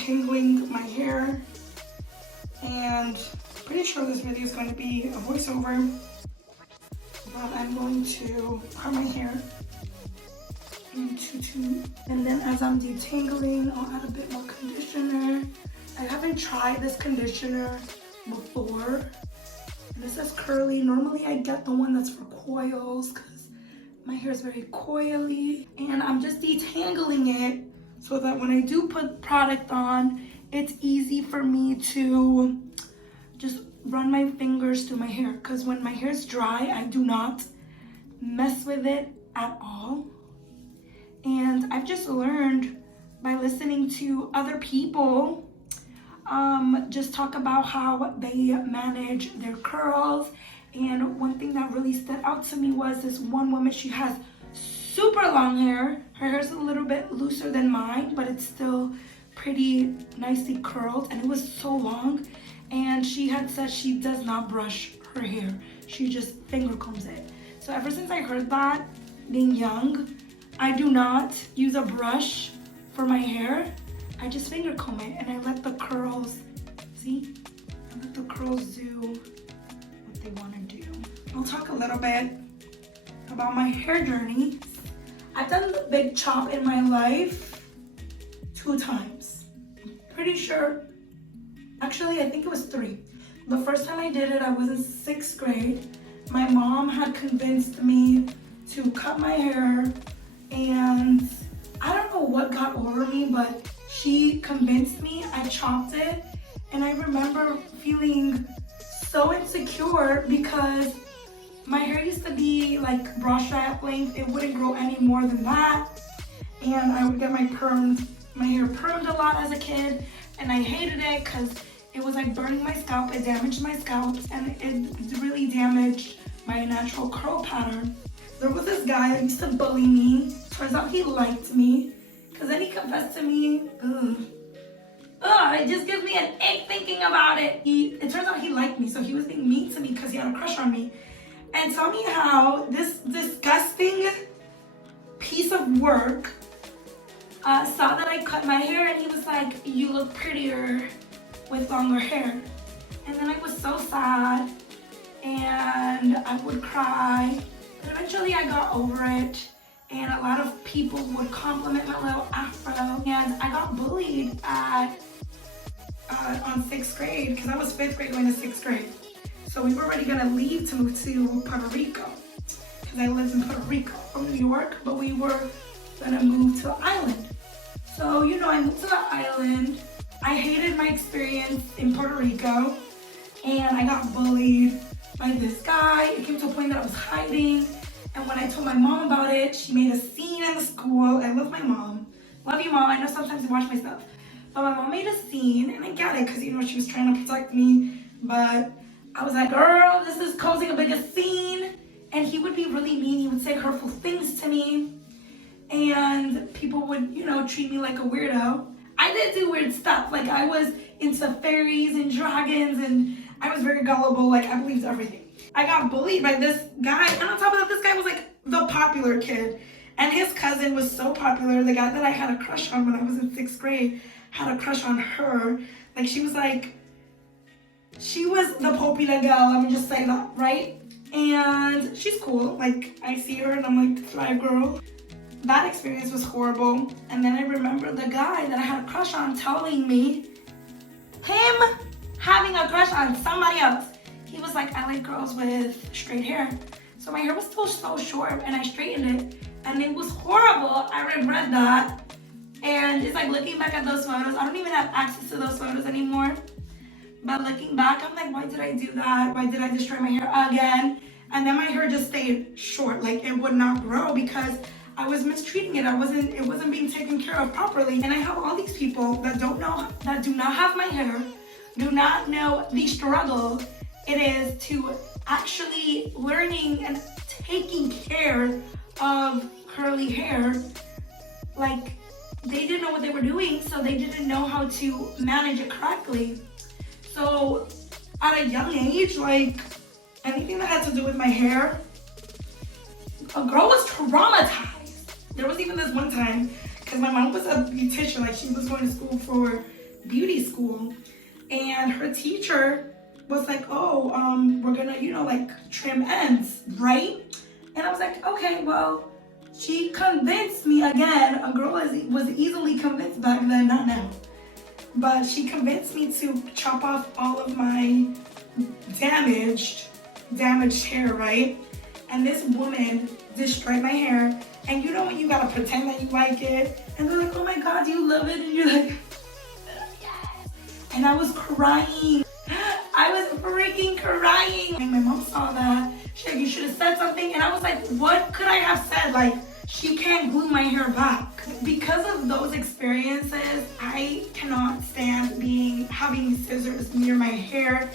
detangling my hair, and pretty sure this video is going to be a voiceover, but I'm going to part my hair into two, and then as I'm detangling, I'll add a bit more conditioner. I haven't tried this conditioner before. This is curly. Normally I get the one that's for coils because my hair is very coily, and I'm just detangling it so that when I do put product on, it's easy for me to just run my fingers through my hair, because when my hair is dry, I do not mess with it at all. And I've just learned by listening to other people just talk about how they manage their curls. And one thing that really stood out to me was this one woman. She has super long hair. Her hair is a little bit looser than mine, but it's still pretty nicely curled, and it was so long. And she had said she does not brush her hair. She just finger combs it. So ever since I heard that, being young, I do not use a brush for my hair. I just finger comb it, and I let the curls, see? I let the curls do what they want to do. I'll talk a little bit about my hair journey. I've done the big chop in my life 2 times. Pretty sure, actually I think it was 3. The first time I did it, I was in 6th grade. My mom had convinced me to cut my hair, and I don't know what got over me, but she convinced me. I chopped it, and I remember feeling so insecure because my hair used to be like bra strap length. It wouldn't grow any more than that, and I would get my hair permed a lot as a kid, and I hated it because it was like burning my scalp. It damaged my scalp, and it really damaged my natural curl pattern. There was this guy that used to bully me. Turns out he liked me, because then he confessed to me. It just gives me an ache thinking about it. It turns out he liked me, so he was being mean to me because he had a crush on me. And tell me how this disgusting piece of work saw that I cut my hair, and he was like, "You look prettier with longer hair." And then I was so sad, and I would cry. But eventually I got over it, and a lot of people would compliment my little afro. And I got bullied on 6th grade, because I was 5th grade going to 6th grade. So we were already gonna leave to move to Puerto Rico, because I lived in Puerto Rico from New York, but we were gonna move to the island. So, you know, I moved to the island. I hated my experience in Puerto Rico, and I got bullied by this guy. It came to a point that I was hiding, and when I told my mom about it, she made a scene in the school. I love my mom. Love you, Mom. I know sometimes you watch my stuff. But my mom made a scene, and I get it, because, you know, she was trying to protect me. But I was like, girl, this is causing a bigger scene. And he would be really mean. He would say hurtful things to me. And people would, you know, treat me like a weirdo. I did do weird stuff. Like, I was into fairies and dragons, and I was very gullible. Like, I believed everything. I got bullied by this guy. And on top of that, this guy was like the popular kid. And his cousin was so popular. The guy that I had a crush on when I was in 6th grade had a crush on her. Like, she was the popular girl, let me just say that, right? And she's cool. Like, I see her and I'm like, fly girl. That experience was horrible. And then I remember the guy that I had a crush on telling me, him having a crush on somebody else. He was like, I like girls with straight hair. So my hair was still so short, and I straightened it, and it was horrible. I regret that. And it's like, looking back at those photos, I don't even have access to those photos anymore. But looking back, I'm like, why did I do that? Why did I destroy my hair again? And then my hair just stayed short. Like, it would not grow because I was mistreating it. It wasn't being taken care of properly. And I have all these people that do not have my hair, do not know the struggle it is to actually learning and taking care of curly hair. Like, they didn't know what they were doing, so they didn't know how to manage it correctly. So at a young age, like, anything that had to do with my hair, a girl was traumatized. There was even this one time, because my mom was a beautician, like, she was going to school for beauty school, and her teacher was like, oh, we're gonna, you know, like trim ends, right? And I was like, okay, well, she convinced me again. A girl was easily convinced back then, not now. But she convinced me to chop off all of my damaged hair, right? And this woman destroyed my hair. And you know when you gotta pretend that you like it, and they're like, oh my God, do you love it? And you're like, yes. And I was crying. I was freaking crying. And my mom saw that. She's like, you should have said something. And I was like, what could I have said? Like, she can't glue my hair back. Because of those experiences, I cannot stand having scissors near my hair.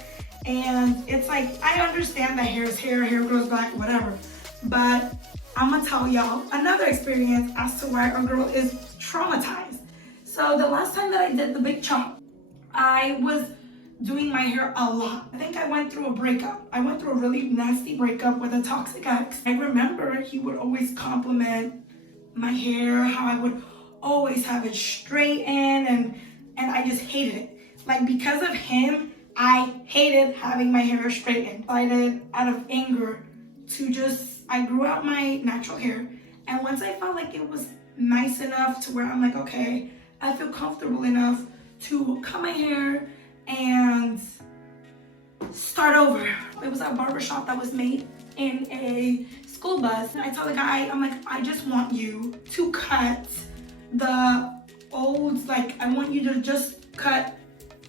And it's like, I understand that hair is hair grows back, whatever. But I'm gonna tell y'all another experience as to why a girl is traumatized. So the last time that I did the big chop, I was doing my hair a lot. I think I went through a breakup. I went through a really nasty breakup with a toxic ex. I remember he would always compliment my hair, how I would always have it straightened, and I just hated it. Like, because of him, I hated having my hair straightened. I did out of anger I grew out my natural hair. And once I felt like it was nice enough to where I'm like, okay, I feel comfortable enough to cut my hair and start over. It was a barbershop that was made in a school bus. And I told the guy, I'm like, I just want you to cut the old, like, I want you to just cut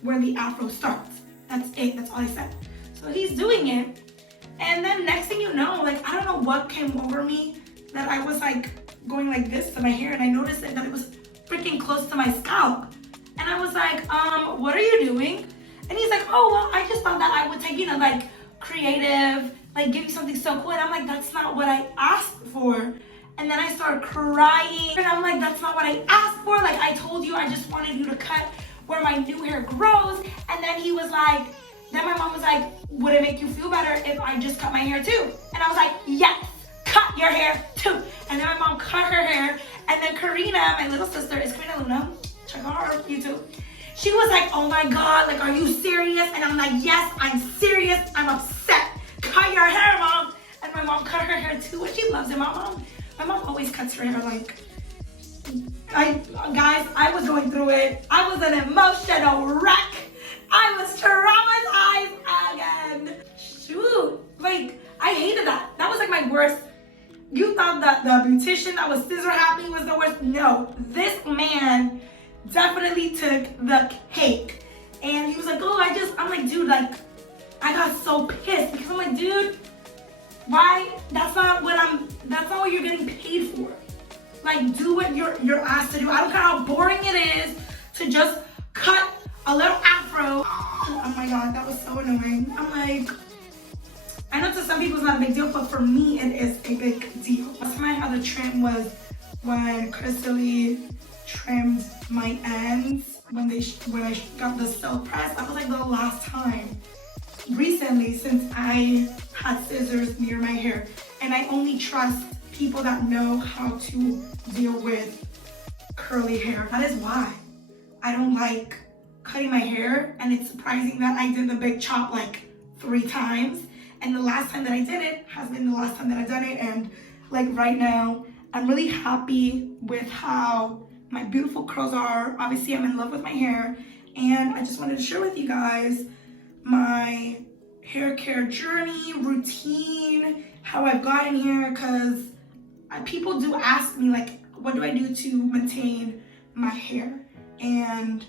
where the afro starts. That's it, that's all I said. So he's doing it. And then next thing you know, like, I don't know what came over me that I was like going like this to my hair, and I noticed that it was freaking close to my scalp. And I was like, what are you doing? And he's like, oh, well, I just thought that I would take, you know, like creative, like give you something so cool. And I'm like, that's not what I asked for. And then I started crying. And I'm like, that's not what I asked for. Like, I told you I just wanted you to cut where my new hair grows. And then he was like, then my mom was like, would it make you feel better if I just cut my hair too? And I was like, yes, cut your hair too. And then my mom cut her hair. And then Karina, my little sister, is Karina Luna, check out her YouTube. She was like, oh my God, like, are you serious? And I'm like, yes, I'm serious. I'm upset. Cut your hair, Mom. And my mom cut her hair too, and she loves it. My mom always cuts her hair. Like, guys, I was going through it. I was an emotional wreck. I was traumatized again. Shoot, like, I hated that. That was like my worst. You thought that the beautician that was scissor happy was the worst? No, this man definitely took the cake. And he was like, oh, I'm like, dude, like, I got so pissed because I'm like, dude, why? That's not what you're getting paid for. Like, do what you're asked to do. I don't care how boring it is to just cut a little afro. Oh my God, that was so annoying. I'm like, I know to some people it's not a big deal, but for me, it is a big deal. Last time I had a trim was when Crystal trimmed my ends when I got the silk press. That was like the last time recently since I had scissors near my hair. And I only trust people that know how to deal with curly hair. That is why I don't like cutting my hair. And it's surprising that I did the big chop like 3 times. And the last time that I did it has been the last time that I've done it. And like right now, I'm really happy with how my beautiful curls are. Obviously, I'm in love with my hair. And I just wanted to share with you guys my hair care journey, routine, how I've gotten here, because people do ask me, like, what do I do to maintain my hair? And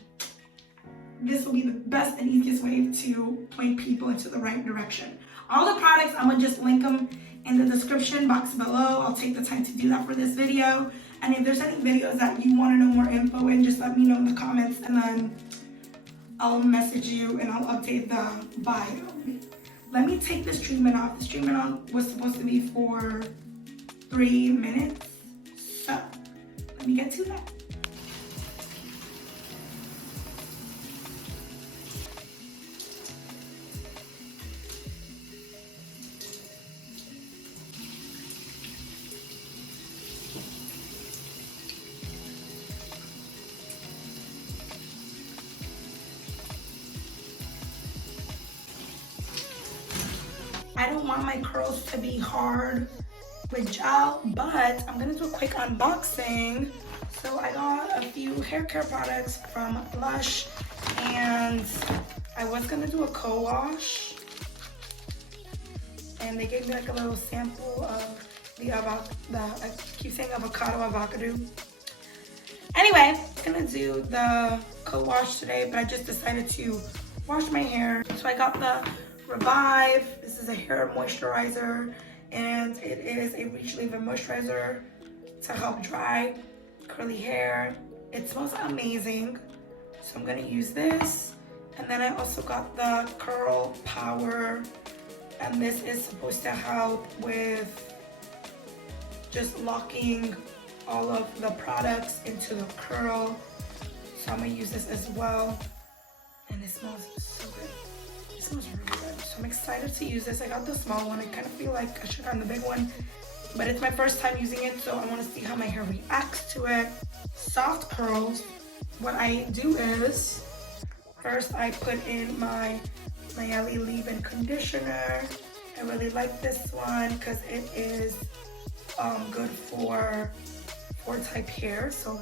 this will be the best and easiest way to point people into the right direction. All the products, I'm gonna just link them in the description box below. I'll take the time to do that for this video. And if there's any videos that you wanna know more info in, just let me know in the comments, and then I'll message you and I'll update the bio. Let me take this treatment off. This treatment was supposed to be for 3 minutes. So let me get to that. I don't want my curls to be hard with gel, but I'm gonna do a quick unboxing. So I got a few hair care products from Lush, and I was gonna do a co-wash, and they gave me like a little sample of I keep saying avocado. Anyway, I'm gonna do the co-wash today, but I just decided to wash my hair. So I got the Revive. This is a hair moisturizer, and it is a reach leave-in moisturizer to help dry curly hair. It smells amazing, so I'm gonna use this. And then I also got the Curl Power, and this is supposed to help with just locking all of the products into the curl. So I'm gonna use this as well, and it smells so good. It smells really good. So I'm excited to use this. I got the small one. I kind of feel like I should have gotten the big one, but it's my first time using it, so I want to see how my hair reacts to it. Soft curls, what I do is, first I put in my Mayeli leave-in conditioner. I really like this one because it is good for 4-type hair. So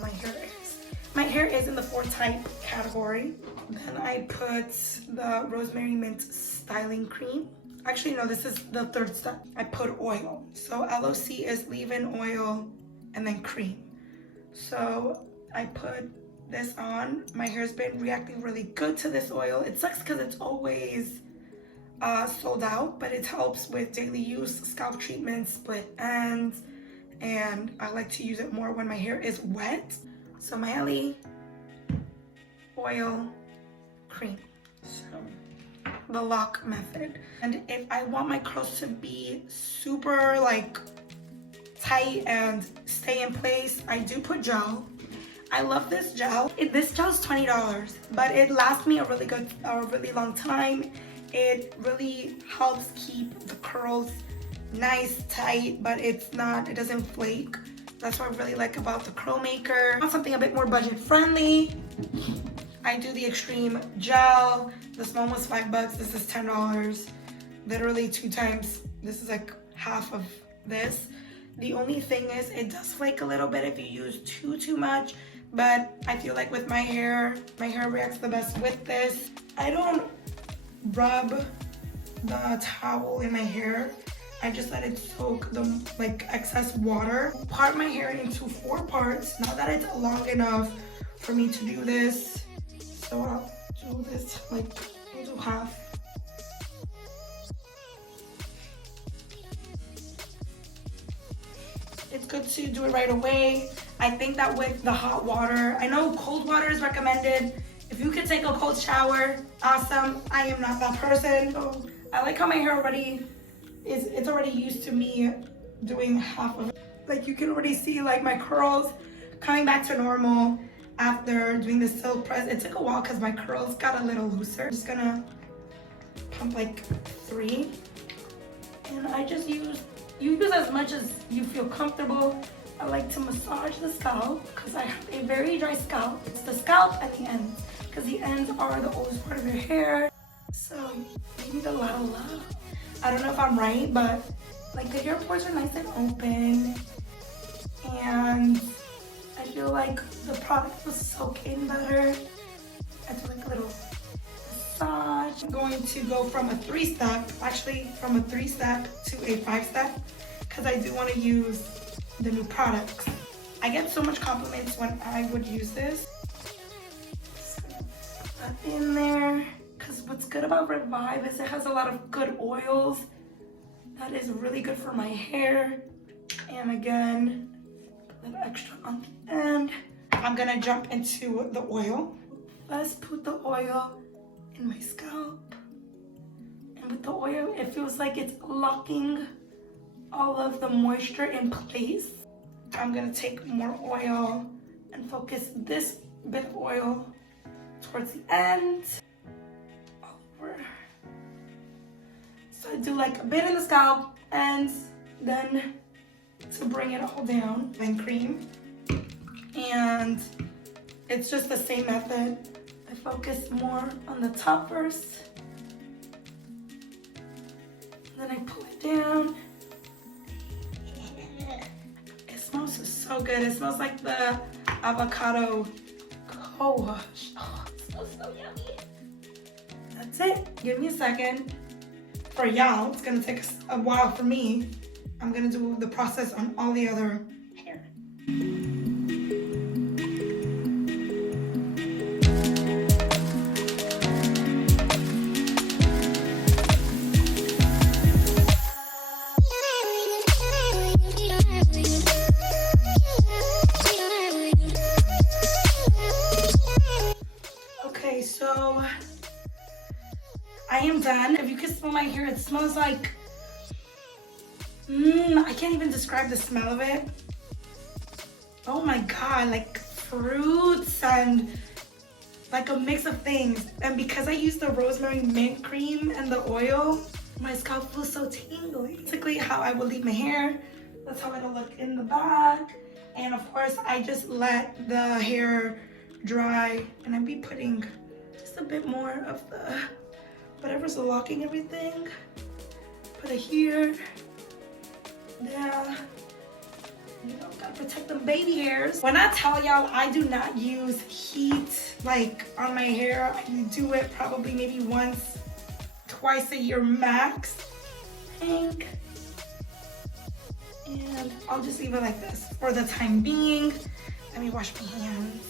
my hair is in the 4-type category. Then I put the Rosemary Mint Styling Cream. Actually, no, this is the third step. I put oil. So LOC is leave-in oil and then cream. So I put this on. My hair's been reacting really good to this oil. It sucks because it's always sold out, but it helps with daily use, scalp treatments, split ends, and I like to use it more when my hair is wet. So Mayeli oil, cream. So the lock method. And if I want my curls to be super like tight and stay in place, I do put gel. I love this gel. This gel is $20, but it lasts me a really long time. It really helps keep the curls nice, tight, but it doesn't flake. That's what I really like about the curl maker. I want something a bit more budget friendly. I do the extreme gel. The small was $5. This is $10. Literally 2 times. This is like half of this. The only thing is it does flake a little bit if you use too much, but I feel like with my hair reacts the best with this. I don't rub the towel in my hair. I just let it soak the excess water. Part my hair into 4 parts. Now that it's long enough for me to do this, so I'll do this into half. It's good to do it right away. I think that with the hot water, I know cold water is recommended. If you could take a cold shower, awesome. I am not that person. So I like how my hair it's already used to me doing half of it. Like you can already see like my curls coming back to normal after doing the silk press. It took a while because my curls got a little looser. I'm just gonna pump like 3. And I just you use as much as you feel comfortable. I like to massage the scalp because I have a very dry scalp. It's the scalp and the ends, because the ends are the oldest part of your hair. So you need a lot of love. I don't know if I'm right, but like the hair pores are nice and open, and I feel like the product will soak in better. I do like a little massage. I'm going to go from a 3-step, actually from a 3-step to a 5-step, because I do want to use the new products. I get so much compliments when I would use this. Just gonna put that in there. Because what's good about Revive is it has a lot of good oils. That is really good for my hair. And again, a little extra on the end. I'm gonna jump into the oil. Let's put the oil in my scalp. And with the oil, it feels like it's locking all of the moisture in place. I'm gonna take more oil and focus this bit of oil towards the end. So I do like a bit in the scalp, and then to bring it all down, then cream. And it's just the same method. I focus more on the top first, then I pull it down. It smells so good. It smells like the avocado co-wash. Oh, it smells so yummy. That's it. Give me a second. For y'all, it's gonna take a while for me. I'm gonna do the process on all the other hair. Okay, so I am done. If you can smell my hair, it smells like, I can't even describe the smell of it. Oh my God, like fruits and like a mix of things. And because I used the rosemary mint cream and the oil, my scalp feels so tingly. Basically how I will leave my hair. That's how it'll look in the back. And of course, I just let the hair dry, and I'll be putting just a bit more of the whatever's locking everything. Put it here. Yeah. You know, gotta protect them baby hairs. When I tell y'all I do not use heat like on my hair, I do it probably maybe once, twice a year max. And I'll just leave it like this for the time being. Let me wash my hands.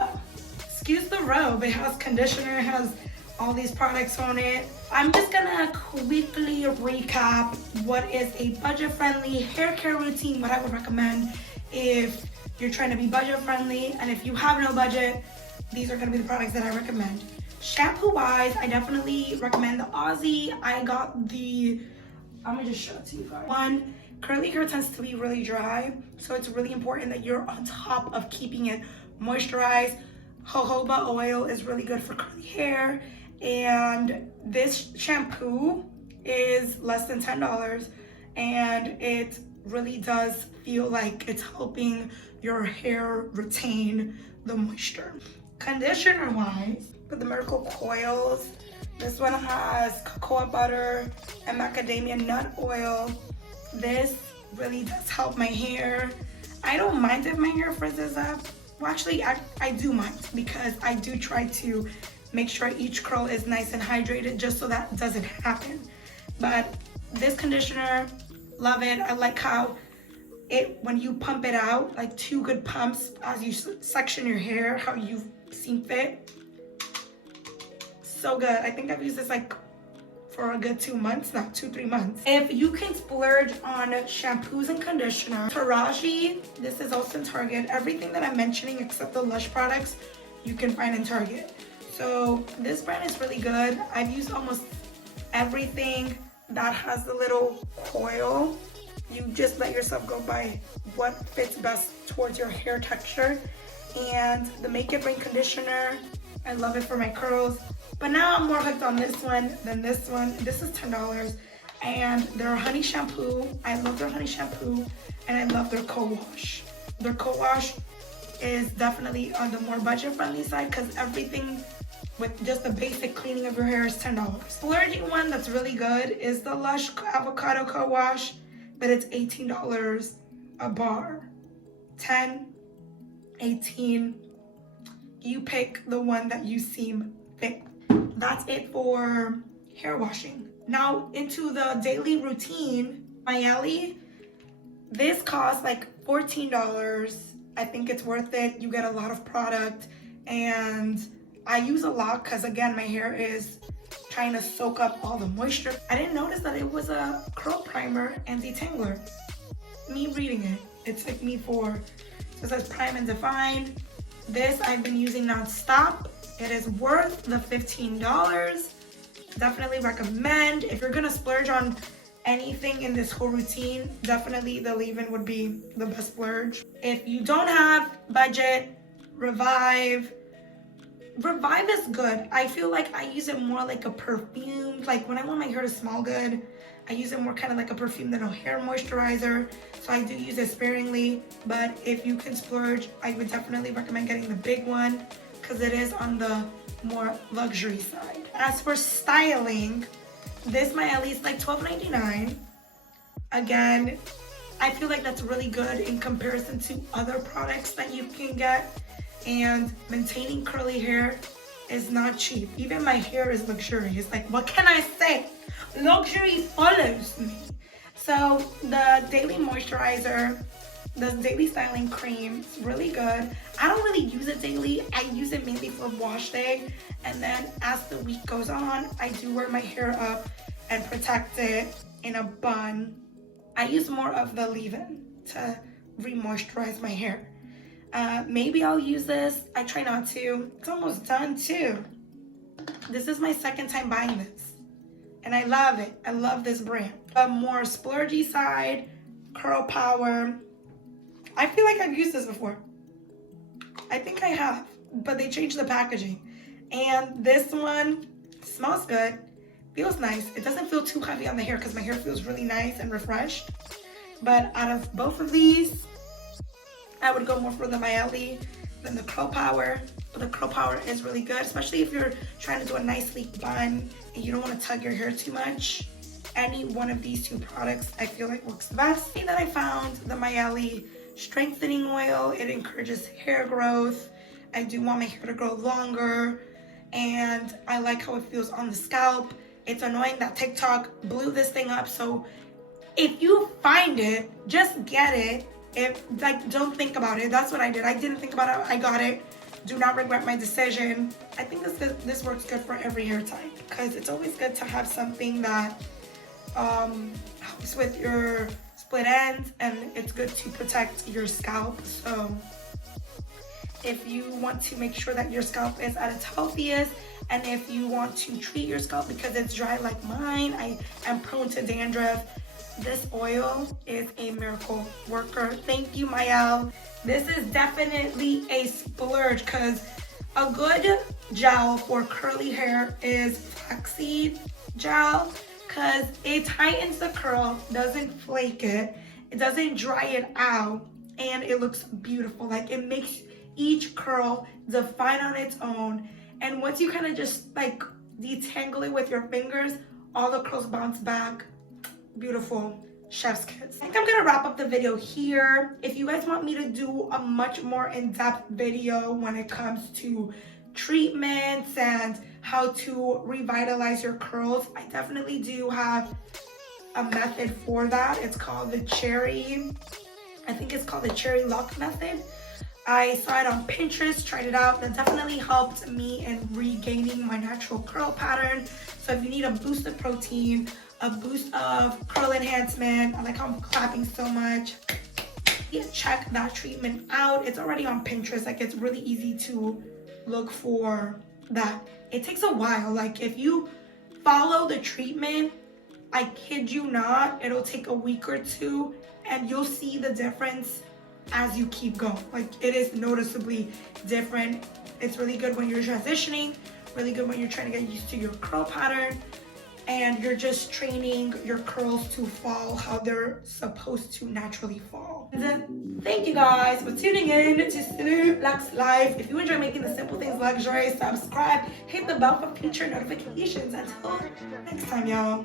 Oh, excuse the robe. It has conditioner, it has all these products on it. I'm just gonna quickly recap what is a budget-friendly hair care routine, what I would recommend if you're trying to be budget-friendly, and if you have no budget, these are gonna be the products that I recommend. Shampoo-wise, I definitely recommend the Aussie. I got the, I'm gonna just show it to you guys. One, curly hair tends to be really dry, so it's really important that you're on top of keeping it moisturized. Jojoba oil is really good for curly hair. And this shampoo is less than $10, and it really does feel like it's helping your hair retain the moisture. Conditioner wise, for the Miracle Coils, this one has cocoa butter and macadamia nut oil. This really does help my hair. I don't mind if my hair frizzes up. Well, actually, I do mind, because I do try to make sure each curl is nice and hydrated just so that doesn't happen. But this conditioner, love it. I like how it, when you pump it out, like 2 good pumps as you section your hair, how you seem fit. So good. I think I've used this like for a good 2 months now, 2-3 months. If you can splurge on shampoos and conditioner, Taraji, this is also in Target. Everything that I'm mentioning except the Lush products, you can find in Target. So this brand is really good. I've used almost everything that has the little coil. You just let yourself go by what fits best towards your hair texture. And the Make It Rain conditioner, I love it for my curls. But now I'm more hooked on this one than this one. This is $10. And their honey shampoo, I love their honey shampoo, and I love their co-wash. Their co-wash is definitely on the more budget-friendly side, because everything with just the basic cleaning of your hair is $10. Splurging one that's really good is the Lush Avocado Co-Wash, but it's $18 a bar. 10, 18, you pick the one that you seem fit. That's it for hair washing. Now into the daily routine. Mayali, this costs like $14. I think it's worth it. You get a lot of product, and I use a lot because, again, my hair is trying to soak up all the moisture. I didn't notice that it was a curl primer and detangler. Me reading it, it took me for, so it says prime and define. This I've been using non-stop. It is worth the $15. Definitely recommend. If you're gonna splurge on anything in this whole routine, definitely the leave-in would be the best splurge. If you don't have budget, Revive is good. I feel like I use it more like a perfume. Like when I want my hair to smell good, I use it more kind of like a perfume than a hair moisturizer. So I do use it sparingly. But if you can splurge, I would definitely recommend getting the big one, because it is on the more luxury side. As for styling, This Mynk is like $12.99. Again, I feel like that's really good in comparison to other products that you can get. And maintaining curly hair is not cheap. Even my hair is luxurious. Like, what can I say? Luxury follows me. So the daily moisturizer, the daily styling cream is really good. I don't really use it daily. I use it mainly for wash day. And then as the week goes on, I do wear my hair up and protect it in a bun. I use more of the leave-in to re-moisturize my hair. Maybe I'll use this. I try not to. It's almost done too. This is my second time buying this. And I love it. I love this brand. The more splurgy side, Curl Power. I feel like I've used this before. I think I have, but they changed the packaging. And this one smells good, feels nice. It doesn't feel too heavy on the hair because my hair feels really nice and refreshed. But out of both of these, I would go more for the Mynk than the Curl Power. But the Curl Power is really good, especially if you're trying to do a nice sleek bun and you don't want to tug your hair too much. Any one of these two products I feel like works the best. The thing that I found, the Mynk strengthening oil, it encourages hair growth. I do want my hair to grow longer, and I like how it feels on the scalp. It's annoying that TikTok blew this thing up, so if you find it, just get it. Don't think about it. That's what I did. I didn't think about it. I got it. Do not regret my decision. I think this works good for every hair type because it's always good to have something that helps with your split ends, and it's good to protect your scalp. So if you want to make sure that your scalp is at its healthiest, and if you want to treat your scalp because it's dry like mine, I am prone to dandruff, this oil is a miracle worker. Thank you, Mynk. This is definitely a splurge because a good gel for curly hair is flaxseed gel because it tightens the curl, doesn't flake it, it doesn't dry it out, and it looks beautiful. Like, it makes each curl define on its own. And once you kind of just like detangle it with your fingers, all the curls bounce back. Beautiful. Chef's kiss. I think I'm gonna wrap up the video here. If you guys want me to do a much more in-depth video when it comes to treatments and how to revitalize your curls, I definitely do have a method for that. It's called the cherry, I think it's called the cherry lock method. I saw it on Pinterest, tried it out. That definitely helped me in regaining my natural curl pattern. So if you need a boost of protein, a boost of curl enhancement, I like how I'm clapping so much, yeah, check that treatment out. It's already on Pinterest. Like, it's really easy to look for that. It takes a while. Like, if you follow the treatment, I kid you not, it'll take a week or two and you'll see the difference as you keep going. Like, it is noticeably different. It's really good when you're transitioning, really good when you're trying to get used to your curl pattern, and you're just training your curls to fall how they're supposed to naturally fall. And then, thank you guys for tuning in to Sulu Luxe Life. If you enjoy making the simple things luxury, subscribe, hit the bell for future notifications. Until next time, y'all.